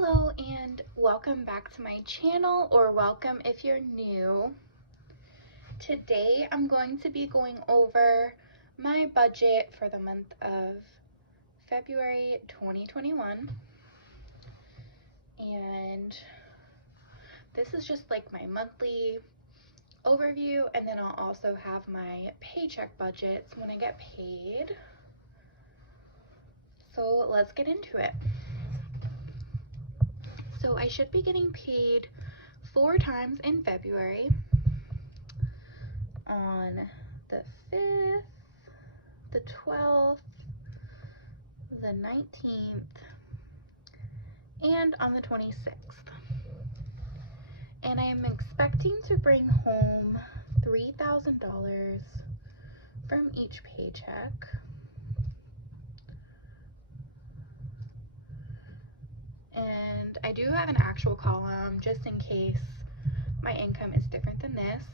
Hello and welcome back to my channel, or welcome if you're new. Today I'm going to be going over my budget for the month of February 2021, and this is just like my monthly overview, and then I'll also have my paycheck budgets when I get paid. So let's get into it. So I should be getting paid 4 times in February, on the 5th, the 12th, the 19th, and on the 26th. And I am expecting to bring home $3,000 from each paycheck. And I do have an actual column just in case my income is different than this.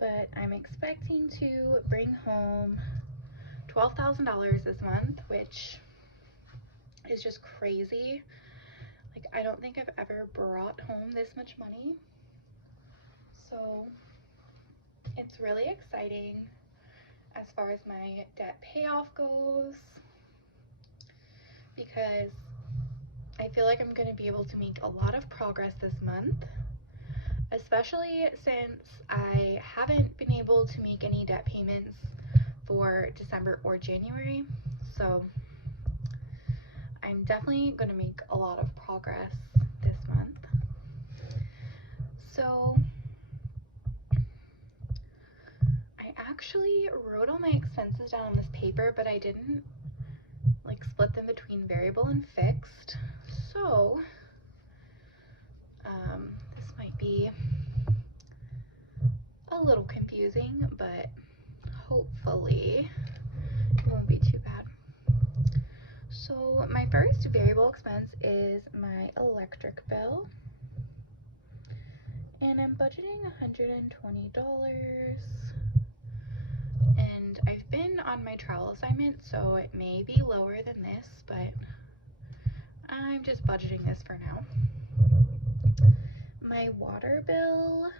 But I'm expecting to bring home $12,000 this month, which is just crazy. Like, I don't think I've ever brought home this much money. So it's really exciting as far as my debt payoff goes, because I feel like I'm going to be able to make a lot of progress this month, especially since I haven't been able to make any debt payments for December or January. So I'm definitely going to make a lot of progress this month. So I actually wrote all my expenses down on this paper, but I didn't like split them between variable and fixed. So this might be a little confusing, but hopefully it won't be too bad. So my first variable expense is my electric bill, and I'm budgeting $120. And I've been on my travel assignment, so it may be lower than this, but I'm just budgeting this for now. My water bill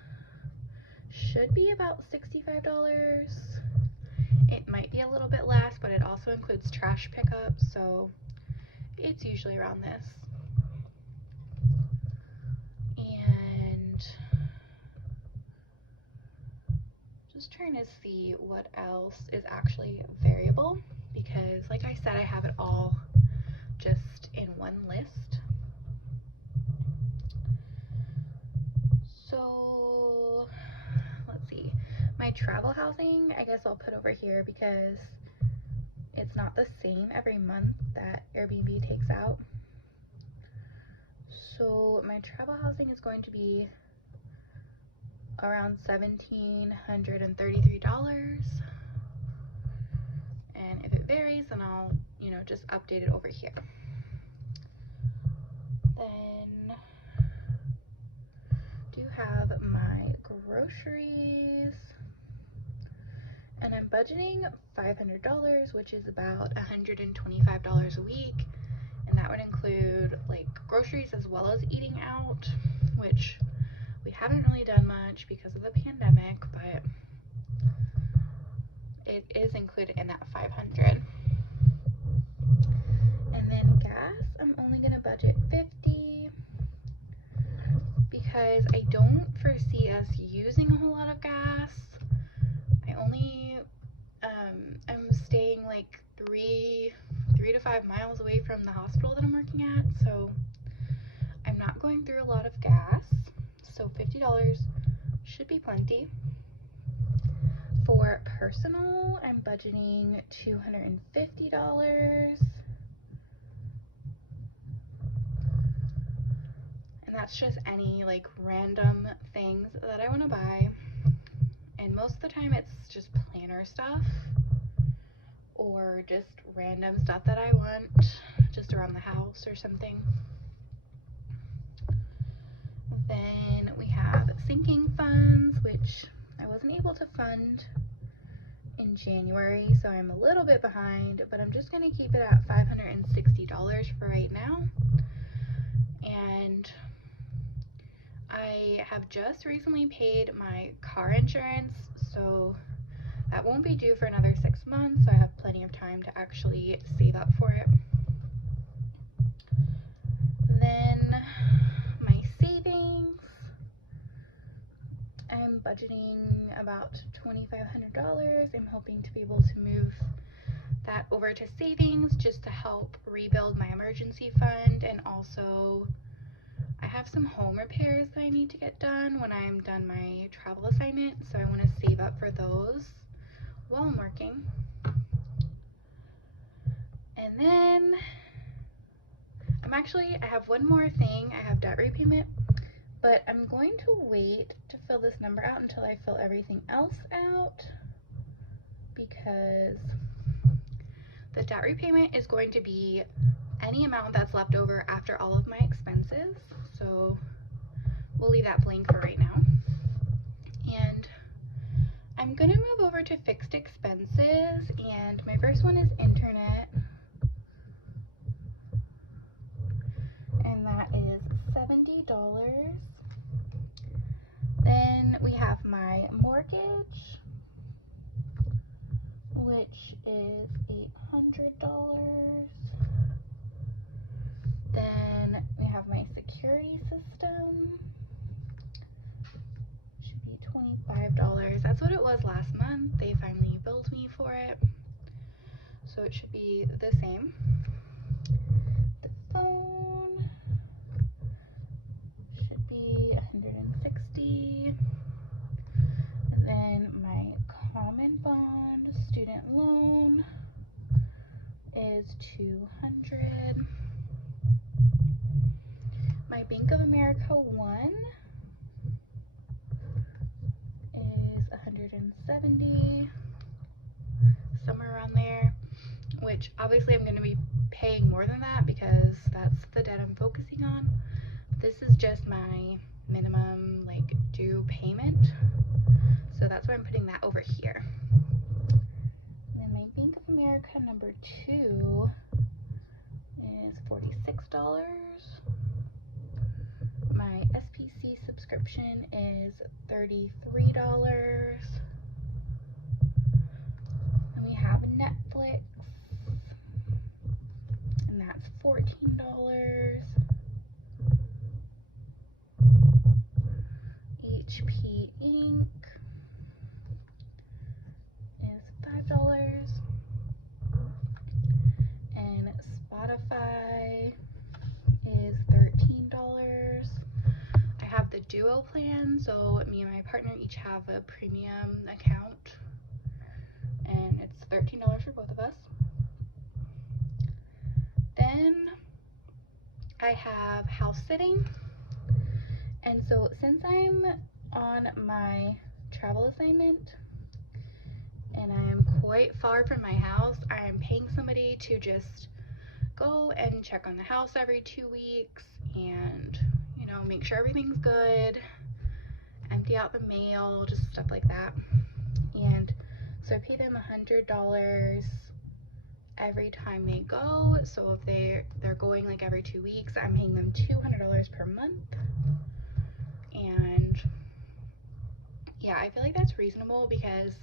should be about $65. It might be a little bit less, but it also includes trash pickup, so it's usually around this. And just trying to see what else is actually variable, because like I said, I have it all just in one list. So let's see, my travel housing, I guess I'll put over here because it's not the same every month that Airbnb takes out. So my travel housing is going to be around $1,733. And if it varies, then I'll, just update it over here. Then do have my groceries, and I'm budgeting $500, which is about $125 a week, and that would include like groceries as well as eating out, which we haven't really done much because of the pandemic, but it is included in that $500. And then gas, I'm only gonna budget $50 because I don't foresee us using a whole lot of gas. I'm staying like 3 to 5 miles away from the hospital that I'm working at, so I'm not going through a lot of gas, so $50 should be plenty. For personal, I'm budgeting $250, and that's just any like random things that I want to buy, and most of the time it's just planner stuff or just random stuff that I want just around the house or something. Then we have sinking funds, which I wasn't able to fund in January, so I'm a little bit behind, but I'm just going to keep it at $560 for right now. have just recently paid my car insurance, so that won't be due for another 6 months, so I have plenty of time to actually save up for it. Then my savings, I'm budgeting about $2,500. I'm hoping to be able to move that over to savings just to help rebuild my emergency fund, and also I have some home repairs that I need to get done when I'm done my travel assignment, so I want to save up for those while I'm working. And then I have one more thing. I have debt repayment, but I'm going to wait to fill this number out until I fill everything else out, because the debt repayment is going to be any amount that's left over after all of my expenses. So we'll leave that blank for right now. And I'm gonna move over to fixed expenses, and my first one is internet. And that is $70. Then we have my mortgage, which is $800. Then we have my security system, should be $25. That's what it was last month. They finally billed me for it, so it should be the same. The phone should be $160. And then my common bond student loan is $200. My Bank of America one is $170, somewhere around there, which obviously I'm going to be paying more than that because that's the debt I'm focusing on. This is just my minimum like due payment, so that's why I'm putting that over here. And then my Bank of America number 2 is $46. My SPC subscription is $33. And we have Netflix, and that's $14. HP Ink is $5. And Spotify is $13. I have the duo plan, so me and my partner each have a premium account, and it's $13 for both of us. Then I have house sitting, and so since I'm on my travel assignment and I am quite far from my house, I am paying somebody to just go and check on the house every 2 weeks and, you know, make sure everything's good, empty out the mail, just stuff like that. And so I pay them $100 every time they go. So if they're going like every 2 weeks, I'm paying them $200 per month. And yeah, I feel like that's reasonable because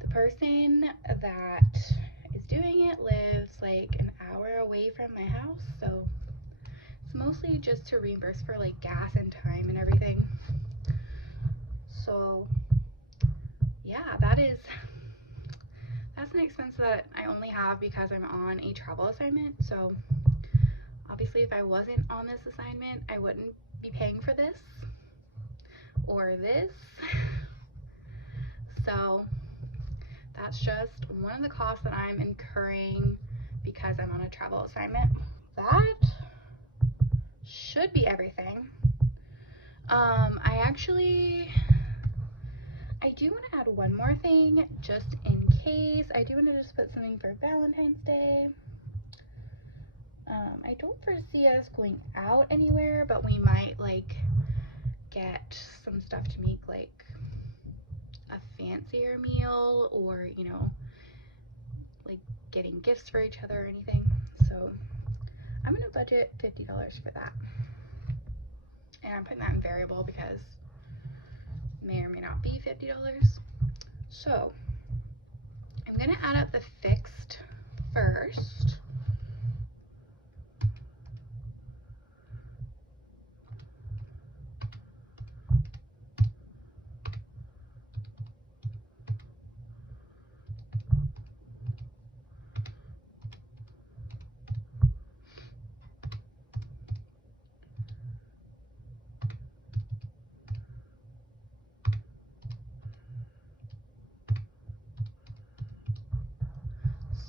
the person that is doing it lives like an hour away from my house, so it's mostly just to reimburse for like gas and time and everything. So yeah, that's an expense that I only have because I'm on a travel assignment. So obviously if I wasn't on this assignment, I wouldn't be paying for this or this. So that's just one of the costs that I'm incurring because I'm on a travel assignment. That should be everything. I do want to add one more thing just in case. I do want to just put something for Valentine's Day. I don't foresee us going out anywhere, but we might like get some stuff to make like a fancier meal, or you know, like getting gifts for each other or anything. So I'm gonna budget $50 for that, and I'm putting that in variable because may or may not be $50. So I'm gonna add up the fixed first.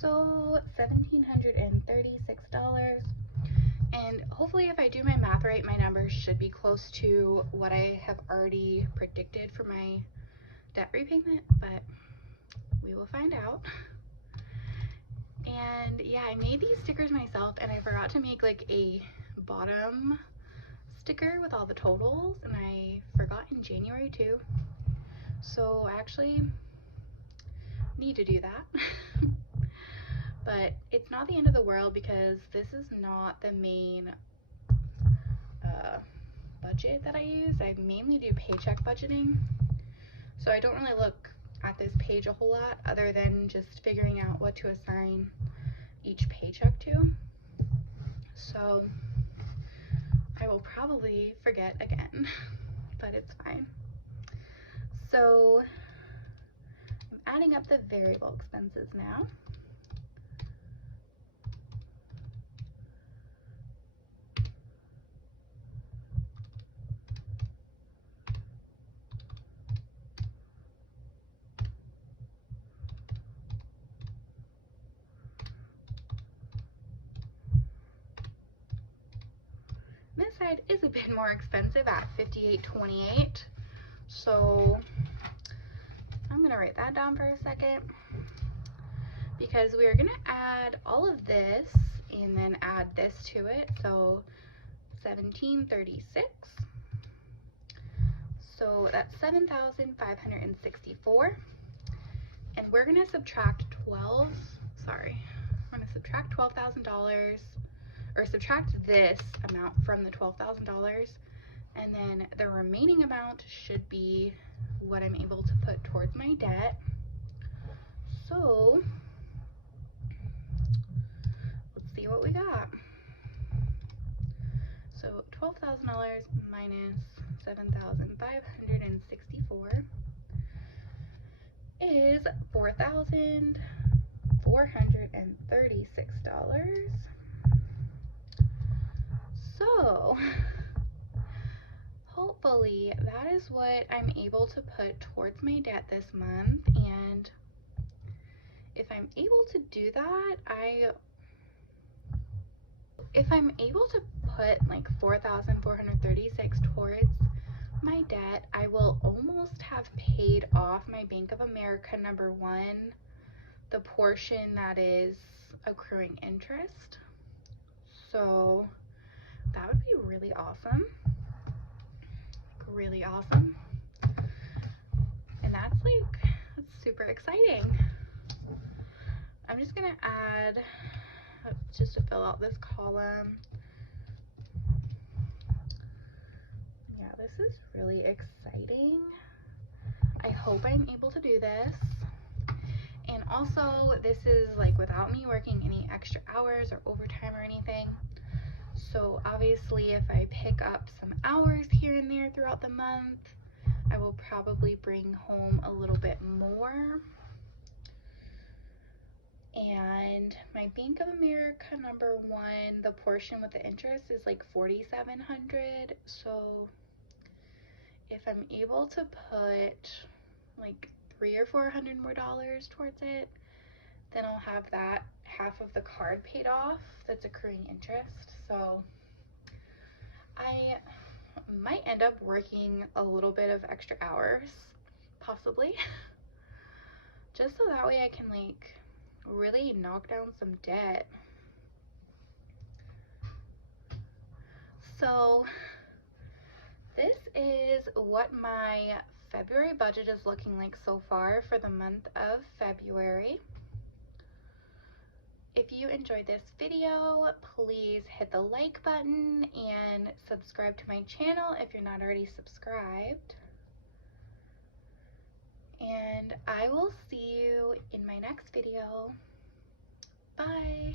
So $1,736, and hopefully if I do my math right, my numbers should be close to what I have already predicted for my debt repayment, but we will find out. And yeah, I made these stickers myself, and I forgot to make like a bottom sticker with all the totals, and I forgot in January too, so I actually need to do that. But it's not the end of the world because this is not the main budget that I use. I mainly do paycheck budgeting, so I don't really look at this page a whole lot other than just figuring out what to assign each paycheck to. So I will probably forget again, but it's fine. So I'm adding up the variable expenses now. This side is a bit more expensive at $58.28, so I'm gonna write that down for a second because we're gonna add all of this and then add this to it. So $1,736, so that's $7,564, and we're gonna subtract $12,000, or subtract this amount from the $12,000, and then the remaining amount should be what I'm able to put towards my debt. So let's see what we got. So $12,000 minus $7,564 is $4,436. So hopefully that is what I'm able to put towards my debt this month, and if I'm able to do that, if I'm able to put like $4,436 towards my debt, I will almost have paid off my Bank of America #1, the portion that is accruing interest. So that would be really awesome. Really awesome. And that's super exciting. I'm just gonna add, just to fill out this column. Yeah, this is really exciting. I hope I'm able to do this. And also, this is like without me working any extra hours or overtime or anything. So obviously if I pick up some hours here and there throughout the month, I will probably bring home a little bit more. And my Bank of America #1, the portion with the interest is like $4,700. So if I'm able to put like $300 or $400 more towards it, then I'll have that half of the card paid off that's accruing interest. So I might end up working a little bit of extra hours, possibly, just so that way I can like really knock down some debt. So this is what my February budget is looking like so far for the month of February. If you enjoyed this video, please hit the like button and subscribe to my channel if you're not already subscribed. I will see you in my next video. Bye.